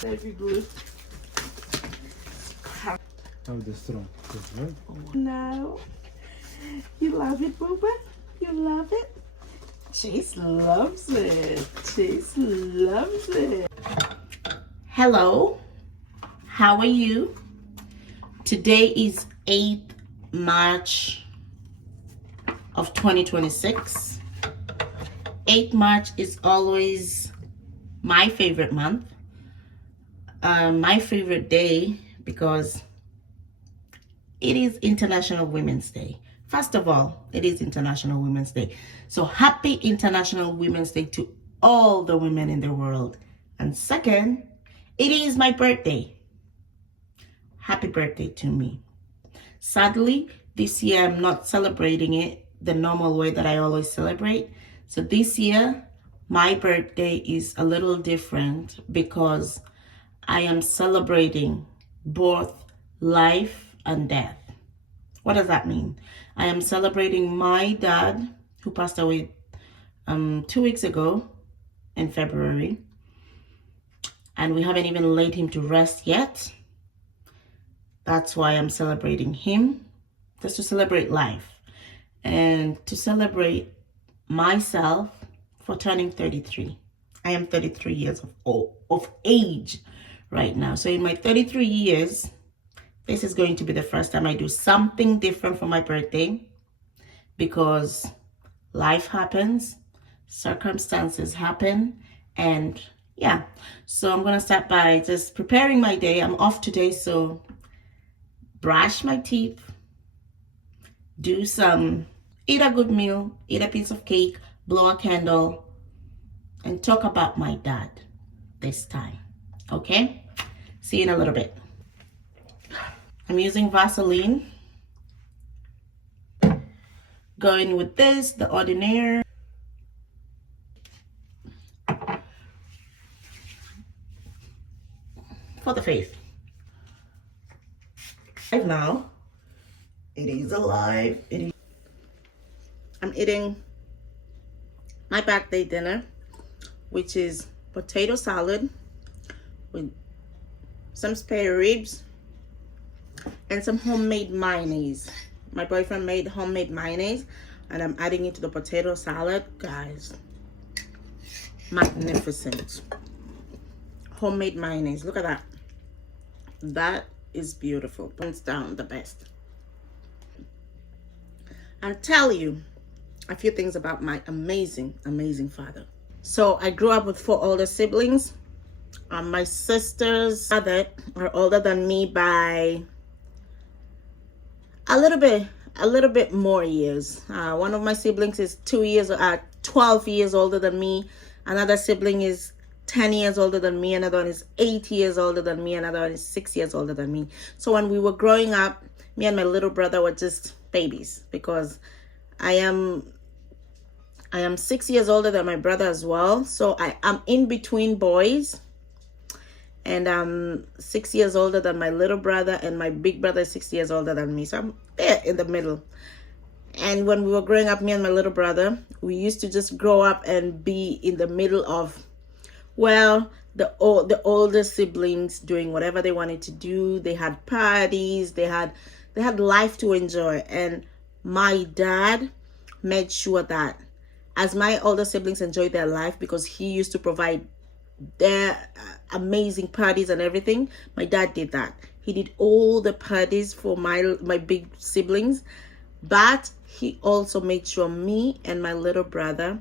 Very good. How the strong, right? No. You love it, Booba? You love it? Chase loves it. Chase loves it. Hello. How are you? Today is 8th March of 2026. 8th March is always my favorite month. My favorite day because it is International Women's Day. First of all, it is International Women's Day. So happy International Women's Day to all the women in the world. And second, it is my birthday. Happy birthday to me. Sadly, this year I'm not celebrating it the normal way that I always celebrate. So this year, my birthday is a little different because I am celebrating both life and death. What does that mean? I am celebrating my dad, who passed away 2 weeks ago in February. And we haven't even laid him to rest yet. That's why I'm celebrating him, just to celebrate life. And to celebrate myself for turning 33. I am 33 years of age right now. So in my 33 years, this is going to be the first time I do something different for my birthday because life happens, circumstances happen, and yeah. So I'm gonna start by just preparing my day. I'm off today, so brush my teeth, eat a good meal, eat a piece of cake, blow a candle, and talk about my dad this time, okay? See you in a little bit. I'm using Vaseline. Going with this, the Ordinaire. For the face. Right now, it is alive. I'm eating my birthday dinner, which is potato salad with some spare ribs and some homemade mayonnaise. My boyfriend made homemade mayonnaise and I'm adding it to the potato salad. Guys, magnificent. Homemade mayonnaise. Look at that. That is beautiful. Hands down the best. I'll tell you a few things about my amazing father. So I grew up with 4 older siblings. My sisters are older than me by a little bit more years. One of my siblings is 12 years older than me. Another sibling is 10 years older than me. Another one is 8 years older than me. Another one is 6 years older than me. So when we were growing up, me and my little brother were just babies because I am 6 years older than my brother as well. So I'm in between boys. And I'm 6 years older than my little brother, and my big brother is 6 years older than me. So I'm there in the middle. And when we were growing up, me and my little brother, we used to just grow up and be in the middle of, well, the older siblings doing whatever they wanted to do. They had parties, they had life to enjoy. And my dad made sure that as my older siblings enjoyed their life, because he used to provide their amazing parties and everything, my dad did that. He did all the parties for my big siblings, but he also made sure me and my little brother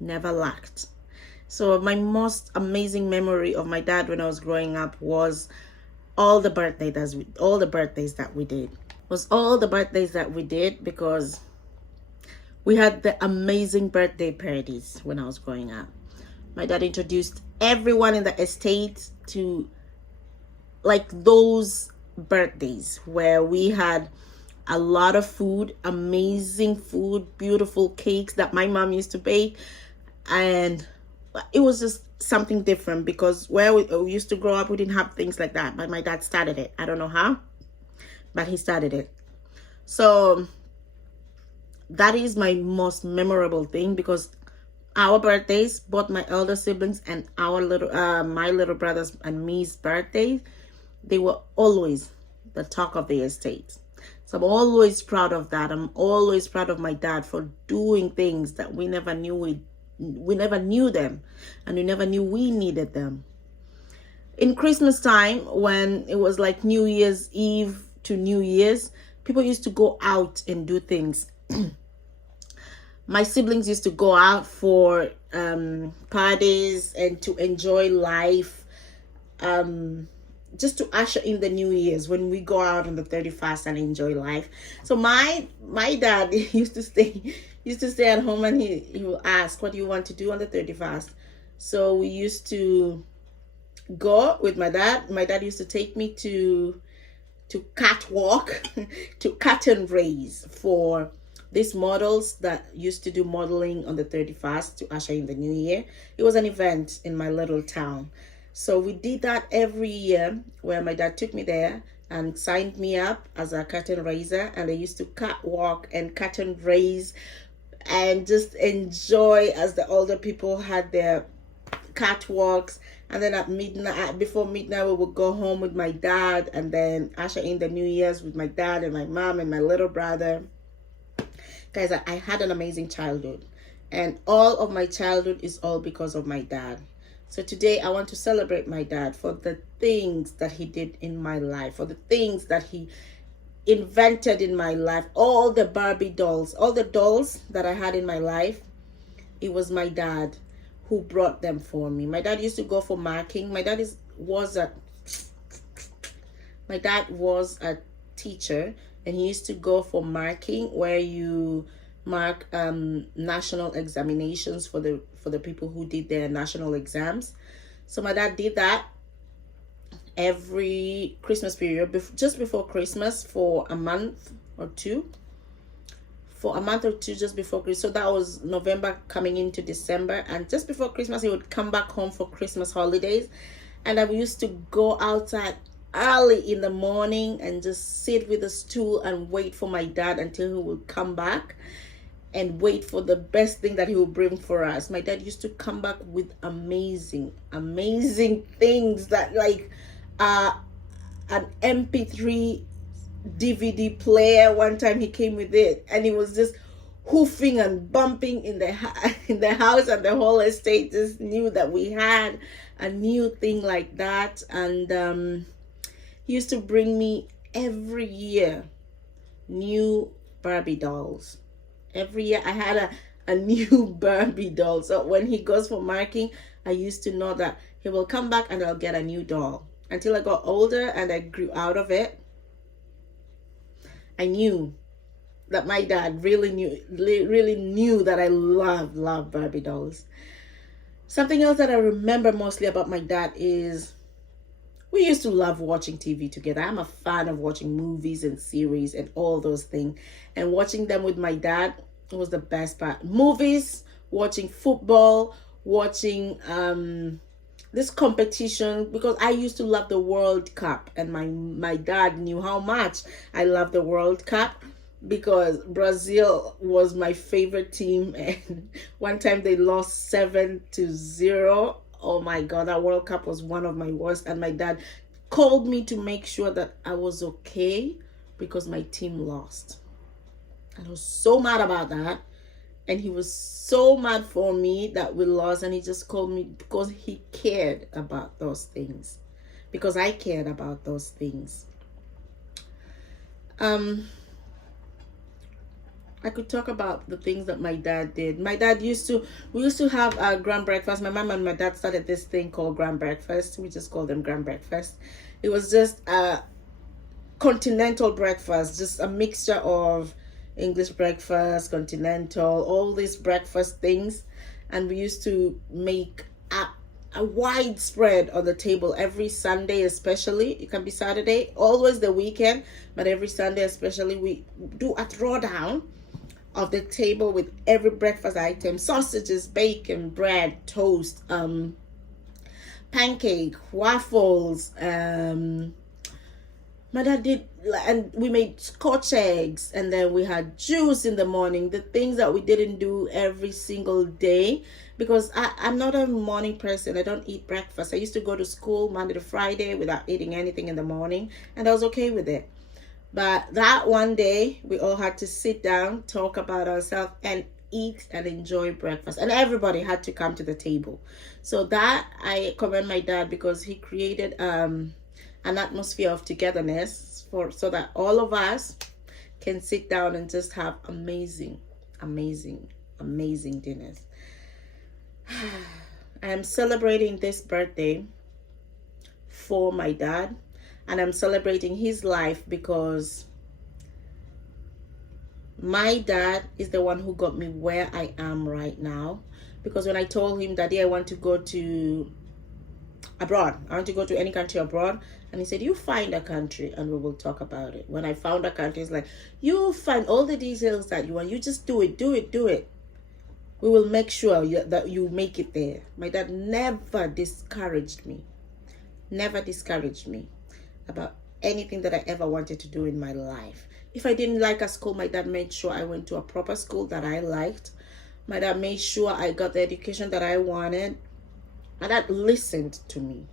never lacked. So my most amazing memory of my dad when I was growing up was all the birthdays that we did because we had the amazing birthday parties when I was growing up. My dad introduced everyone in the estate to like those birthdays where we had a lot of food, amazing food, beautiful cakes that my mom used to bake. And it was just something different because where we used to grow up, we didn't have things like that. But my dad started it. I don't know how, but he started it. So that is my most memorable thing because our birthdays, both my elder siblings and our my little brothers and me's birthdays, they were always the talk of the estate. So I'm always proud of that. I'm always proud of my dad for doing things that we never knew we never knew them, and we never knew we needed them. In Christmas time, when it was like New Year's Eve to New Year's, people used to go out and do things. My siblings used to go out for parties and to enjoy life, just to usher in the New Year's when we go out on the 31st and enjoy life. So my dad used to stay at home, and he will ask, what do you want to do on the 31st? So we used to go with my dad. My dad used to take me to catwalk, to curtain raise for these models that used to do modeling on the 31st to usher in the new year. It was an event in my little town. So we did that every year, where my dad took me there and signed me up as a curtain raiser, and I used to catwalk and curtain raise and just enjoy as the older people had their catwalks. And then at midnight, before midnight, we would go home with my dad and then usher in the New Year's with my dad and my mom and my little brother. Guys, I had an amazing childhood, and all of my childhood is all because of my dad. So today I want to celebrate my dad for the things that he did in my life, for the things that he invented in my life. All the Barbie dolls, all the dolls that I had in my life, it was my dad who brought them for me. My dad used to go for marking. My dad was a teacher, and he used to go for marking, where you mark national examinations for the people who did their national exams. So my dad did that every Christmas period, just before Christmas, for a month or two. Just before Christmas. So that was November coming into December, and just before Christmas he would come back home for Christmas holidays, and I used to go outside early in the morning and just sit with a stool and wait for my dad until he would come back, and wait for the best thing that he would bring for us. My dad used to come back with amazing things, that like an MP3 DVD player. One time he came with it, and he was just hoofing and bumping in the house, and the whole estate just knew that we had a new thing like that. And he used to bring me every year new Barbie dolls. Every year I had a new Barbie doll. So when he goes for marking, I used to know that he will come back and I'll get a new doll. Until I got older and I grew out of it, I knew that my dad really knew that I love Barbie dolls. Something else that I remember mostly about my dad is we used to love watching TV together. I'm a fan of watching movies and series and all those things. And watching them with my dad was the best part. Movies, watching football, watching this competition, because I used to love the World Cup, and my dad knew how much I love the World Cup, because Brazil was my favorite team, and one time they lost 7-0. Oh my God, that World Cup was one of my worst, and my dad called me to make sure that I was okay because my team lost. I was so mad about that, and he was so mad for me that we lost, and he just called me because he cared about those things, because I cared about those things. I could talk about the things that my dad did. My dad we used to have a grand breakfast. My mom and my dad started this thing called grand breakfast. We just called them grand breakfast. It was just a continental breakfast, just a mixture of English breakfast, continental, all these breakfast things. And we used to make a wide spread on the table every Sunday, especially. It can be Saturday, always the weekend, but every Sunday especially, we do a throwdown of the table with every breakfast item: sausages, bacon, bread, toast, pancake, waffles, My dad did, and we made scotch eggs, and then we had juice in the morning, the things that we didn't do every single day, because I'm not a morning person. I don't eat breakfast. I used to go to school Monday to Friday without eating anything in the morning, and I was okay with it. But that one day, we all had to sit down, talk about ourselves, and eat and enjoy breakfast. And everybody had to come to the table. So that, I commend my dad, because he created an atmosphere of togetherness so that all of us can sit down and just have amazing dinners. I am celebrating this birthday for my dad, and I'm celebrating his life because my dad is the one who got me where I am right now. Because when I told him that, yeah, I want to go to abroad, I want to go to any country abroad, and he said, you find a country and we will talk about it. When I found a country, it's like, you find all the details that you want, you just do it. We will make sure that you make it there. My dad never discouraged me about anything that I ever wanted to do in my life. If I didn't like a school, my dad made sure I went to a proper school that I liked. My dad made sure I got the education that I wanted. My dad listened to me.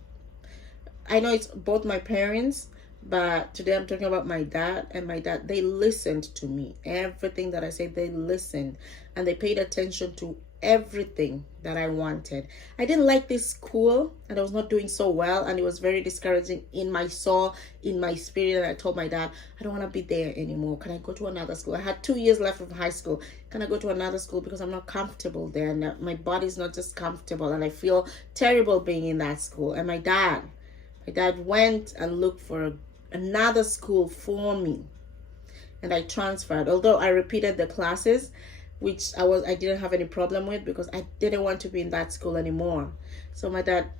I know it's both my parents, but today I'm talking about my dad. And my dad, they listened to me. Everything that I said, they listened. And they paid attention to everything that I wanted. I didn't like this school, and I was not doing so well, and it was very discouraging in my soul, in my spirit. And I told my dad, I don't want to be there anymore. Can I go to another school? I had 2 years left of high school. Can I go to another school, because I'm not comfortable there, and my body's not just comfortable, and I feel terrible being in that school. And my dad went and looked for another school for me, and I transferred. Although I repeated the classes, which I didn't have any problem with, because I didn't want to be in that school anymore. So my dad,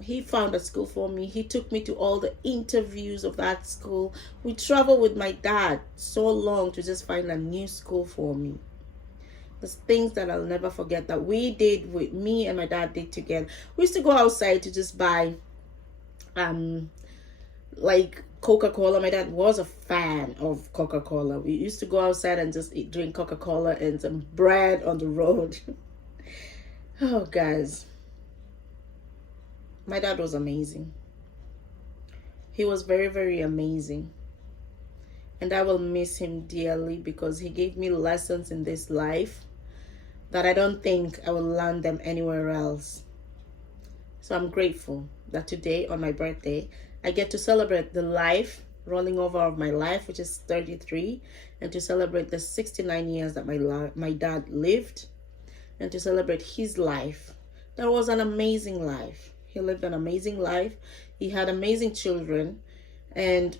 he found a school for me. He took me to all the interviews of that school. We traveled with my dad so long to just find a new school for me. There's things that I'll never forget that we did, with me and my dad did together. We used to go outside to just buy like Coca-Cola. My dad was a fan of Coca-Cola. We used to go outside and just drink Coca-Cola and some bread on the road. Oh, guys, my dad was amazing. He was very, very amazing. And I will miss him dearly, because he gave me lessons in this life that I don't think I will learn them anywhere else. So I'm grateful that today, on my birthday, I get to celebrate the life rolling over of my life, which is 33, and to celebrate the 69 years that my dad lived, and to celebrate his life. That was an amazing life. He lived an amazing life. He had amazing children, and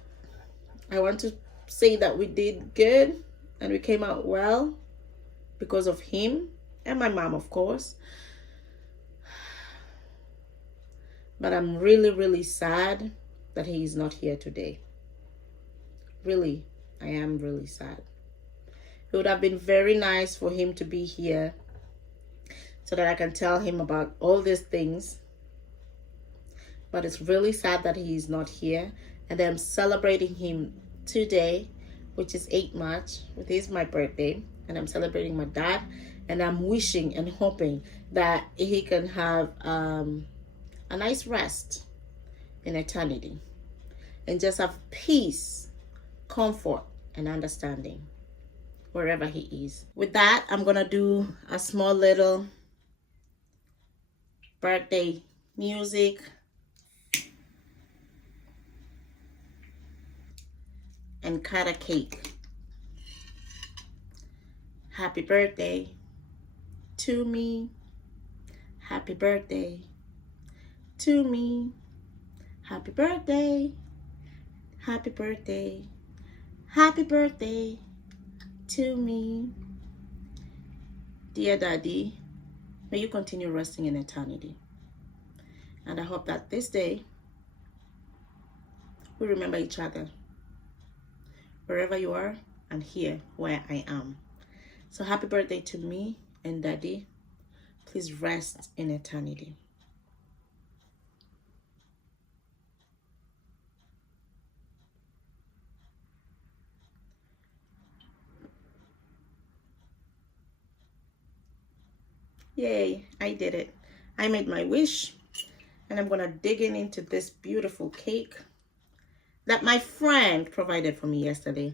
I want to say that we did good and we came out well because of him and my mom, of course. But I'm really, really sad that he is not here today. Really, I am really sad. It would have been very nice for him to be here so that I can tell him about all these things. But it's really sad that he is not here. And I'm celebrating him today, which is 8 March, which is my birthday. And I'm celebrating my dad. And I'm wishing and hoping that he can have a nice rest in eternity, and just have peace, comfort, and understanding wherever he is. With that, I'm gonna do a small little birthday music and cut a cake. Happy birthday to me. Happy birthday to me. Happy birthday. Happy birthday. Happy birthday to me. Dear Daddy, may you continue resting in eternity. And I hope that this day we remember each other wherever you are and here where I am. So happy birthday to me and Daddy. Please rest in eternity. Yay, I did it. I made my wish, and I'm gonna dig into this beautiful cake that my friend provided for me yesterday.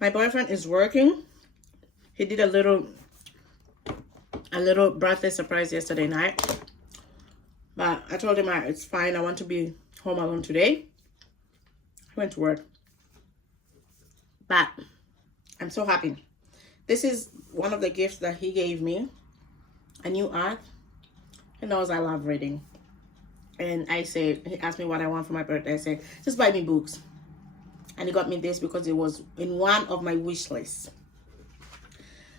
My boyfriend is working. He did a little birthday surprise yesterday night, but I told him it's fine. I want to be home alone today. I went to work, but I'm so happy. This is one of the gifts that he gave me, a new art. He knows I love reading, and he asked me what I want for my birthday. I said, just buy me books, and he got me this because it was in one of my wish lists.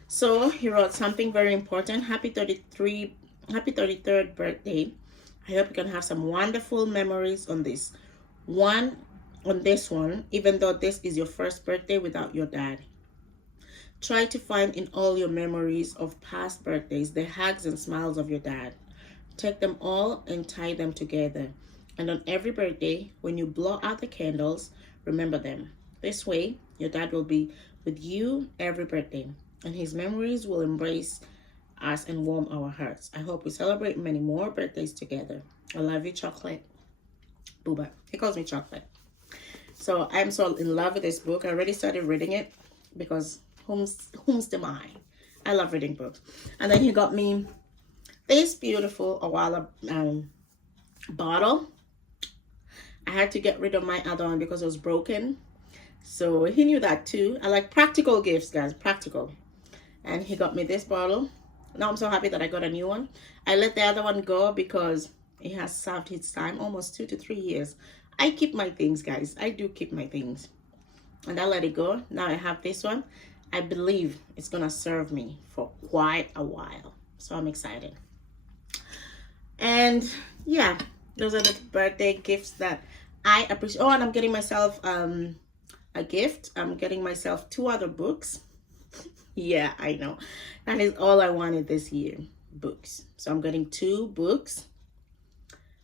So he wrote something very important. Happy 33rd birthday. I hope you can have some wonderful memories on this one, even though this is your first birthday without your dad. Try to find in all your memories of past birthdays the hugs and smiles of your dad. Take them all and tie them together. And on every birthday, when you blow out the candles, remember them. This way, your dad will be with you every birthday, and his memories will embrace us and warm our hearts. I hope we celebrate many more birthdays together. I love you, Chocolate. Booba. He calls me Chocolate. So I'm so in love with this book. I already started reading it because whom's the mind? I love reading books. And then he got me this beautiful Awala bottle. I had to get rid of my other one because it was broken. So he knew that too. I like practical gifts, guys. Practical. And he got me this bottle. Now I'm so happy that I got a new one. I let the other one go because it has served its time, almost 2 to 3 years. I keep my things, guys. I do keep my things. And I let it go. Now I have this one. I believe it's going to serve me for quite a while. So I'm excited. And yeah, those are the birthday gifts that I appreciate. Oh, and I'm getting myself a gift. I'm getting myself 2 other books. Yeah, I know. That is all I wanted this year, books. So I'm getting 2 books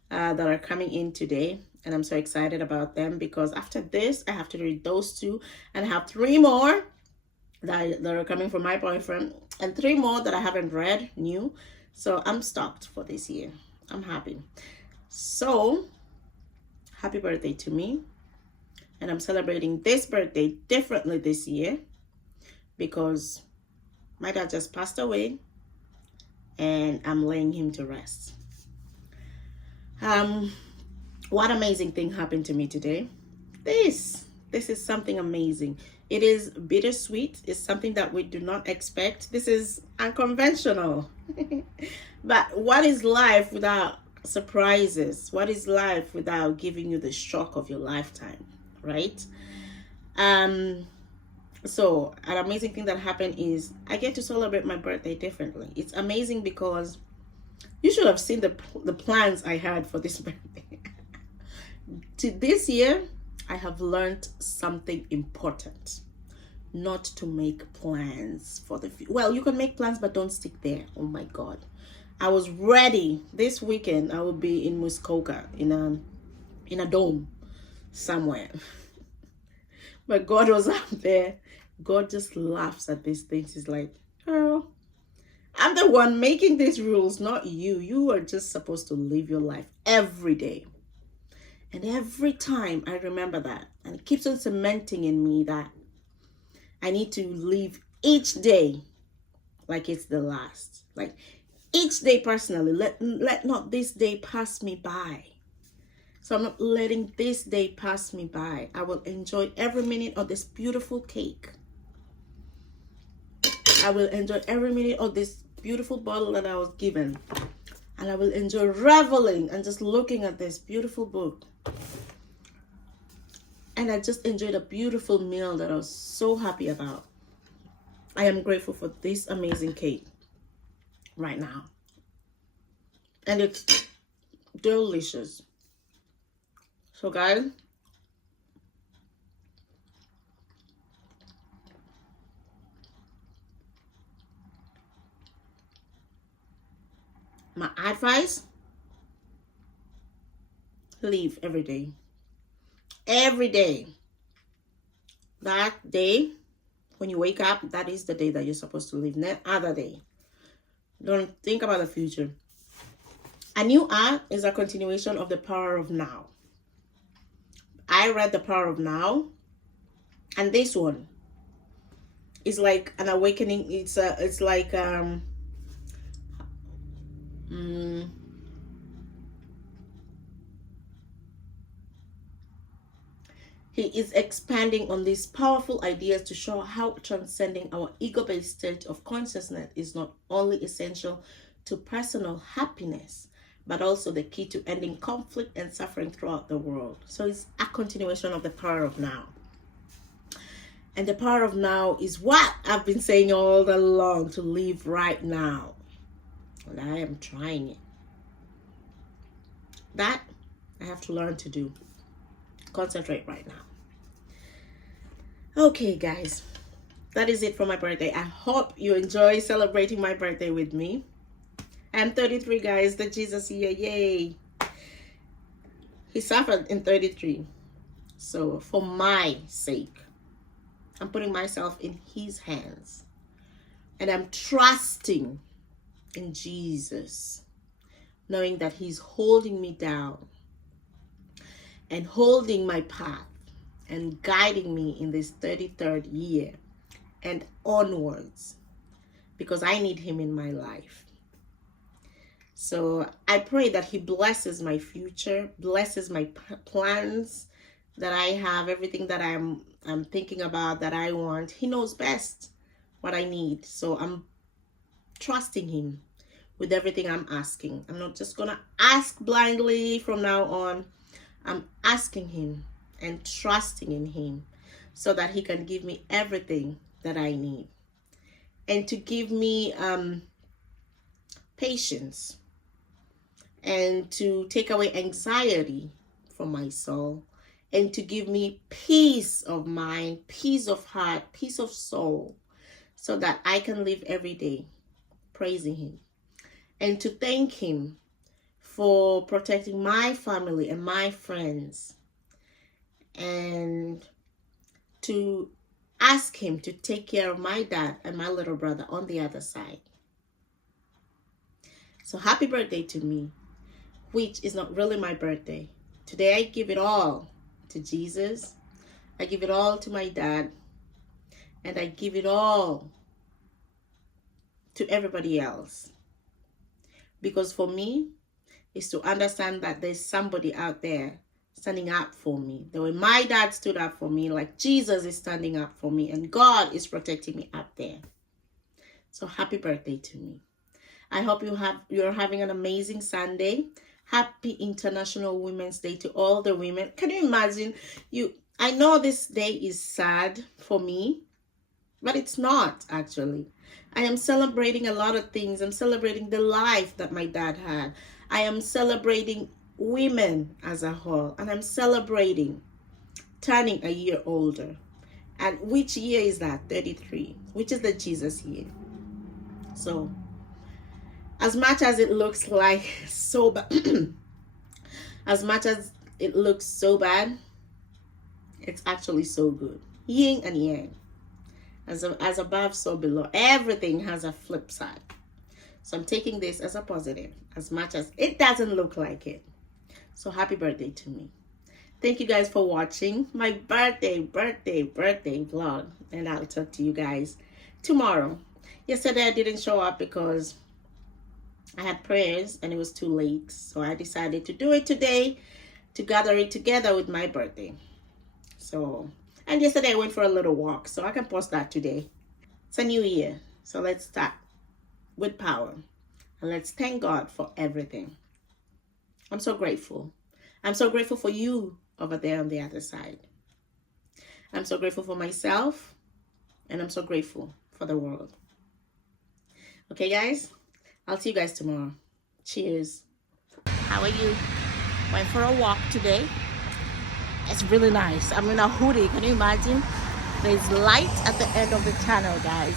that are coming in today. And I'm so excited about them because after this, I have to read those 2. And I have 3 more that are coming from my boyfriend. And 3 more that I haven't read, new. So I'm stocked for this year. I'm happy. So, happy birthday to me. And I'm celebrating this birthday differently this year because my dad just passed away and I'm laying him to rest. What amazing thing happened to me today. This is something amazing. It is bittersweet. It's something that we do not expect. This is unconventional. But what is life without surprises? What is life without giving you the shock of your lifetime, right? So an amazing thing that happened is I get to celebrate my birthday differently. It's amazing because you should have seen the plans I had for this birthday. To this year, I have learned something important. Not to make plans for the future. Well, you can make plans, but don't stick there. Oh my God. I was ready. This weekend, I will be in Muskoka in a dome somewhere. But God was out there. God just laughs at these things. He's like, girl, I'm the one making these rules, not you. You are just supposed to live your life every day. And every time I remember that, and it keeps on cementing in me that I need to live each day like it's the last. Like each day personally, let not this day pass me by. So I'm not letting this day pass me by. I will enjoy every minute of this beautiful cake. I will enjoy every minute of this beautiful bottle that I was given. And I will enjoy reveling and just looking at this beautiful book. And I just enjoyed a beautiful meal that I was so happy about. I am grateful for this amazing cake right now. And it's delicious. So guys, my advice, live every day. Every day. That day, when you wake up, that is the day that you're supposed to live. Not other day. Don't think about the future. A new art is a continuation of the power of now. I read the power of now, and this one is like an awakening. It's like he is expanding on these powerful ideas to show how transcending our ego-based state of consciousness is not only essential to personal happiness, but also the key to ending conflict and suffering throughout the world. So it's a continuation of the power of now. And the power of now is what I've been saying all along, to live right now. And I am trying it. That I have to learn to do. Concentrate right now. Okay, guys. That is it for my birthday. I hope you enjoy celebrating my birthday with me. I'm 33, guys. The Jesus year. Yay. He suffered in 33. So for my sake, I'm putting myself in his hands. And I'm trusting in Jesus, knowing that he's holding me down and holding my path and guiding me in this 33rd year and onwards, because I need him in my life. So I pray that he blesses my future, blesses my plans that I have, everything that I'm thinking about, that I want. He knows best what I need. So I'm trusting him with everything I'm asking. I'm not just gonna ask blindly from now on. I'm asking him and trusting in him so that he can give me everything that I need, and to give me patience, and to take away anxiety from my soul, and to give me peace of mind, peace of heart, peace of soul, so that I can live every day praising him, and to thank him for protecting my family and my friends, and to ask him to take care of my dad and my little brother on the other side. So happy birthday to me, which is not really my birthday. Today I give it all to Jesus. I give it all to my dad. And I give it all to everybody else. Because for me, is to understand that there's somebody out there standing up for me. The way my dad stood up for me, like Jesus is standing up for me, and God is protecting me up there. So happy birthday to me. I hope you're having an amazing Sunday. Happy International Women's Day to all the women. Can you imagine? I know this day is sad for me, but it's not actually. I am celebrating a lot of things. I'm celebrating the life that my dad had. I am celebrating women as a whole, and I'm celebrating turning a year older. And which year is that? 33, which is the Jesus year. So as much as it looks like so bad, as much as it looks so bad, it's actually so good. Yin and yang. As above, so below. Everything has a flip side. So I'm taking this as a positive, as much as it doesn't look like it. So happy birthday to me. Thank you guys for watching my birthday vlog. And I'll talk to you guys tomorrow. Yesterday I didn't show up because I had prayers and it was too late. So I decided to do it today to gather it together with my birthday. So, and yesterday I went for a little walk. So I can post that today. It's a new year. So let's start with power. And let's thank God for everything. I'm so grateful. I'm so grateful for you over there on the other side. I'm so grateful for myself. And I'm so grateful for the world. Okay, guys? I'll see you guys tomorrow. Cheers. How are you? Went for a walk today. It's really nice. I'm in a hoodie. Can you imagine? There's light at the end of the tunnel, guys.